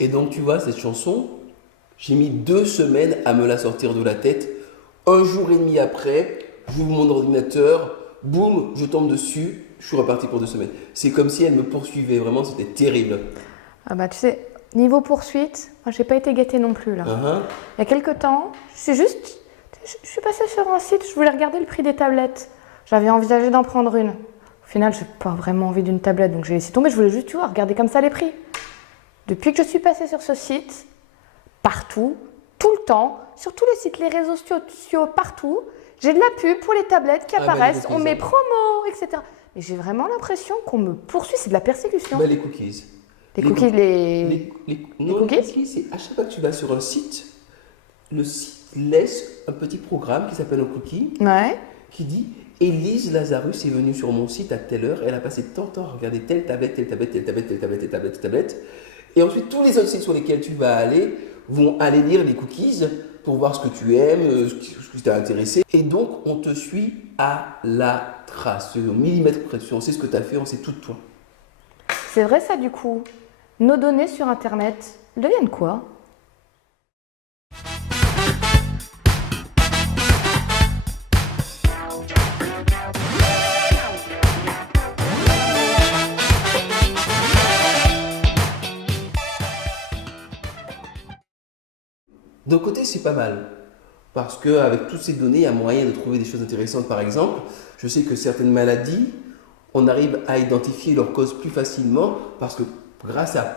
Et donc, tu vois, cette chanson, j'ai mis 2 semaines à me la sortir de la tête. Un jour et demi après, j'ouvre mon ordinateur, boum, je tombe dessus, je suis reparti pour 2 semaines. C'est comme si elle me poursuivait, vraiment, c'était terrible. Ah bah tu sais, niveau poursuite, moi j'ai pas été gâtée non plus là. Hein. Il y a quelques temps, je suis passée sur un site, je voulais regarder le prix des tablettes. J'avais envisagé d'en prendre une. Au final, j'ai pas vraiment envie d'une tablette, donc j'ai laissé tomber. Je voulais juste, tu vois, regarder comme ça les prix. Depuis que je suis passée sur ce site, partout, tout le temps, sur tous les sites, les réseaux sociaux, partout, j'ai de la pub pour les tablettes qui Ah bah, les apparaissent, on cookies, met hein. promo, etc. Mais j'ai vraiment l'impression qu'on me poursuit, c'est de la persécution. Bah, les cookies. Les cookies, Non, les cookies cookies, c'est à chaque fois que tu vas sur un site, le site laisse un petit programme qui s'appelle un cookie, Ouais. qui dit Élise Lazarus est venue sur mon site à telle heure, elle a passé tant de temps à regarder telle tablette, telle tablette, telle tablette, telle tablette, telle tablette, telle tablette. Et ensuite, tous les autres sites sur lesquels tu vas aller vont aller lire les cookies pour voir ce que tu aimes, ce qui t'a intéressé. Et donc, on te suit à la trace, au millimètre près. On sait ce que tu as fait, on sait tout de toi. C'est vrai ça du coup. Nos données sur Internet deviennent quoi? D'un côté, c'est pas mal. Parce qu'avec toutes ces données, il y a moyen de trouver des choses intéressantes. Par exemple, je sais que certaines maladies, on arrive à identifier leurs causes plus facilement parce que grâce à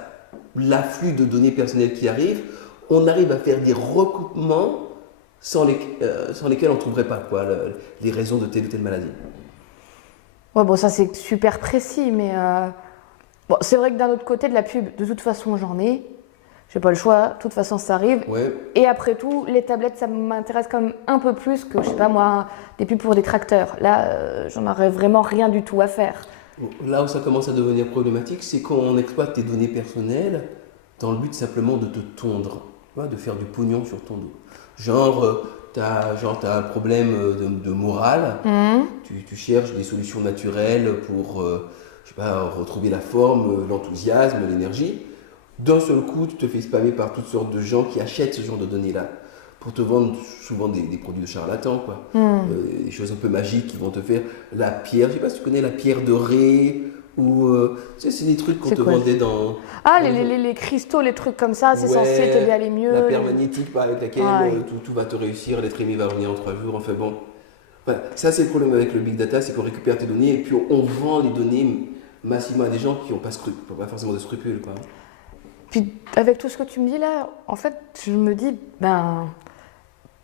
l'afflux de données personnelles qui arrivent, on arrive à faire des recoupements sans lesquels on ne trouverait pas les raisons de telle ou telle maladie. Ouais, bon, ça c'est super précis, mais bon, c'est vrai que d'un autre côté, de la pub, de toute façon, j'en ai. J'ai pas le choix, de toute façon, ça arrive. Ouais. Et après tout, les tablettes, ça m'intéresse quand même un peu plus que, je sais pas moi, des pubs pour des tracteurs. Là, j'en aurais vraiment rien du tout à faire. Là où ça commence à devenir problématique, c'est quand on exploite tes données personnelles dans le but simplement de te tondre, tu vois, de faire du pognon sur ton dos. Genre, t'as un problème de morale, tu cherches des solutions naturelles pour, je sais pas, retrouver la forme, l'enthousiasme, l'énergie. D'un seul coup, tu te fais spammer par toutes sortes de gens qui achètent ce genre de données-là pour te vendre souvent des produits de charlatans, quoi. Des choses un peu magiques qui vont te faire la pierre, je sais pas si tu connais la pierre de Ré, ou tu sais, c'est des trucs qu'on C'est te quoi? vendait dans... Ah, dans les cristaux, les trucs comme ça, c'est Ouais, censé t'aider à aller mieux. la paire magnétique avec laquelle Ouais. tout va te réussir, l'être aimé va revenir en 3 jours, enfin bon. Voilà. Ça, c'est le problème avec le big data, c'est qu'on récupère tes données et puis on vend les données massivement à des gens qui n'ont pas forcément de scrupules, quoi. Puis avec tout ce que tu me dis là, en fait, je me dis, ben,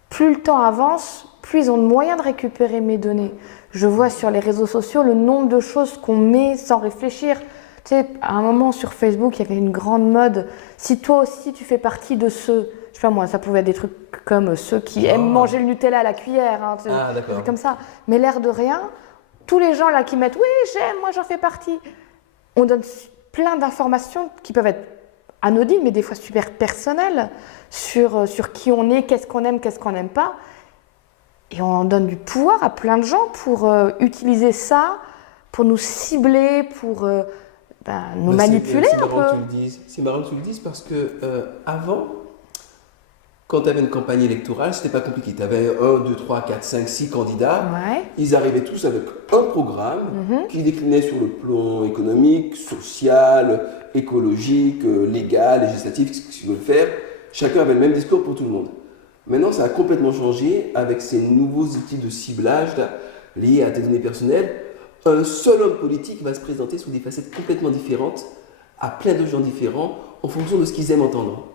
plus le temps avance, plus ils ont de moyens de récupérer mes données. Je vois sur les réseaux sociaux le nombre de choses qu'on met sans réfléchir. Tu sais, à un moment sur Facebook, il y avait une grande mode. Si toi aussi tu fais partie de ceux, je sais pas moi, ça pouvait être des trucs comme ceux qui aiment manger le Nutella à la cuillère, hein, tu sais, Ah, des d'accord. trucs comme ça. Mais l'air de rien, tous les gens là qui mettent, oui, j'aime, moi j'en fais partie. On donne plein d'informations qui peuvent être anodines, mais des fois super personnelles sur qui on est, qu'est-ce qu'on aime, qu'est-ce qu'on n'aime pas. Et on donne du pouvoir à plein de gens pour utiliser ça, pour nous cibler, pour nous manipuler c'est un marrant que peu. tu le dises. C'est marrant que tu le dises parce que avant, quand tu avais une campagne électorale, c'était pas compliqué. Tu avais 1, 2, 3, 4, 5, 6 candidats. Ouais. Ils arrivaient tous avec un programme qui déclinait sur le plan économique, social, écologique, légal, législatif, ce qu'ils veulent faire. Chacun avait le même discours pour tout le monde. Maintenant, ça a complètement changé avec ces nouveaux outils de ciblage là, liés à tes données personnelles. Un seul homme politique va se présenter sous des facettes complètement différentes à plein de gens différents en fonction de ce qu'ils aiment entendre.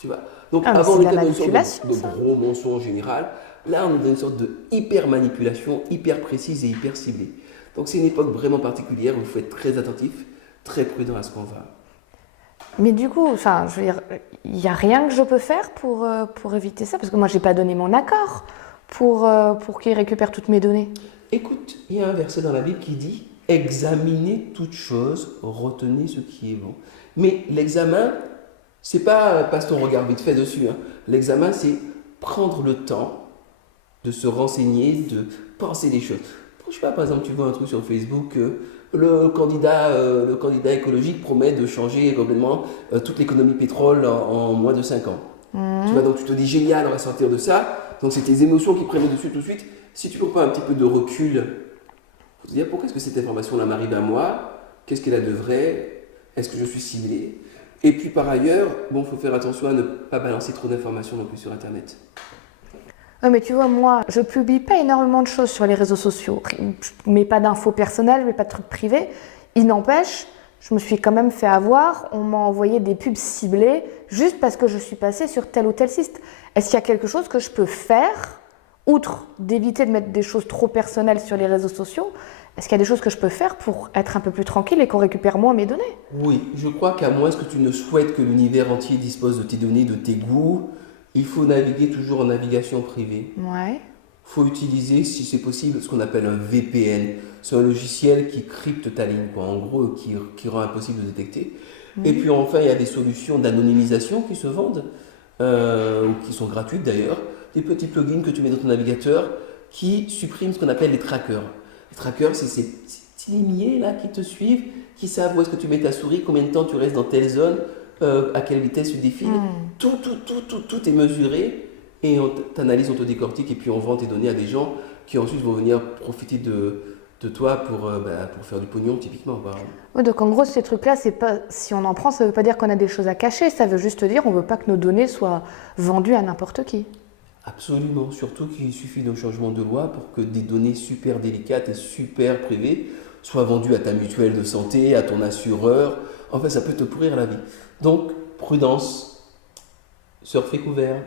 Tu vois. Donc Ah, mais avant, c'est on de la était dans une sorte manipulation, de ça. gros mensonge général. Là, on est dans une sorte de hyper manipulation, hyper précise et hyper ciblée. Donc c'est une époque vraiment particulière où il faut être très attentif, très prudent à ce qu'on va. Mais du coup, enfin, je veux dire, il n'y a rien que je peux faire pour éviter ça, parce que moi, j'ai pas donné mon accord pour qu'ils récupèrent toutes mes données. Écoute, il y a un verset dans la Bible qui dit examinez toutes choses, retenez ce qui est bon. Mais l'examen, c'est pas passe ton regard vite fait dessus. Hein. L'examen, c'est prendre le temps de se renseigner, de penser les choses. Je sais pas, par exemple, tu vois un truc sur Facebook, le candidat écologique promet de changer complètement toute l'économie pétrole en moins de 5 ans. Tu vois, donc tu te dis génial, on va sortir de ça. Donc c'est tes émotions qui prennent le dessus tout de suite. Si tu ne prends pas un petit peu de recul, faut te dire pourquoi est-ce que cette information-là m'arrive à moi? Qu'est-ce qu'elle a de vrai? Est-ce que je suis ciblé? Et puis par ailleurs, bon, faut faire attention à ne pas balancer trop d'informations non plus sur Internet. Ouais, mais tu vois, moi, je publie pas énormément de choses sur les réseaux sociaux. Je mets pas d'infos personnelles, je mets pas de trucs privés. Il n'empêche, je me suis quand même fait avoir. On m'a envoyé des pubs ciblées juste parce que je suis passée sur tel ou tel site. Est-ce qu'il y a quelque chose que je peux faire, outre d'éviter de mettre des choses trop personnelles sur les réseaux sociaux? Est-ce qu'il y a des choses que je peux faire pour être un peu plus tranquille et qu'on récupère moins mes données? Oui, je crois qu'à moins que tu ne souhaites que l'univers entier dispose de tes données, de tes goûts, il faut naviguer toujours en navigation privée. Ouais. Il faut utiliser, si c'est possible, ce qu'on appelle un VPN. C'est un logiciel qui crypte ta ligne, quoi. En gros, qui rend impossible de détecter. Et puis enfin, il y a des solutions d'anonymisation qui se vendent, ou qui sont gratuites d'ailleurs. Des petits plugins que tu mets dans ton navigateur qui suppriment ce qu'on appelle les trackers. Les trackers, c'est ces petits limiers là qui te suivent, qui savent où est-ce que tu mets ta souris, combien de temps tu restes dans telle zone, à quelle vitesse tu défiles. Tout est mesuré et on t'analyse, on te décortique et puis on vend tes données à des gens qui ensuite vont venir profiter de toi pour faire du pognon typiquement. Ouais, donc en gros, ces trucs-là, c'est pas, si on en prend, ça veut pas dire qu'on a des choses à cacher, ça veut juste dire on veut pas que nos données soient vendues à n'importe qui. Absolument, surtout qu'il suffit d'un changement de loi pour que des données super délicates et super privées soient vendues à ta mutuelle de santé, à ton assureur. En fait, ça peut te pourrir la vie. Donc, prudence, surfez couvert.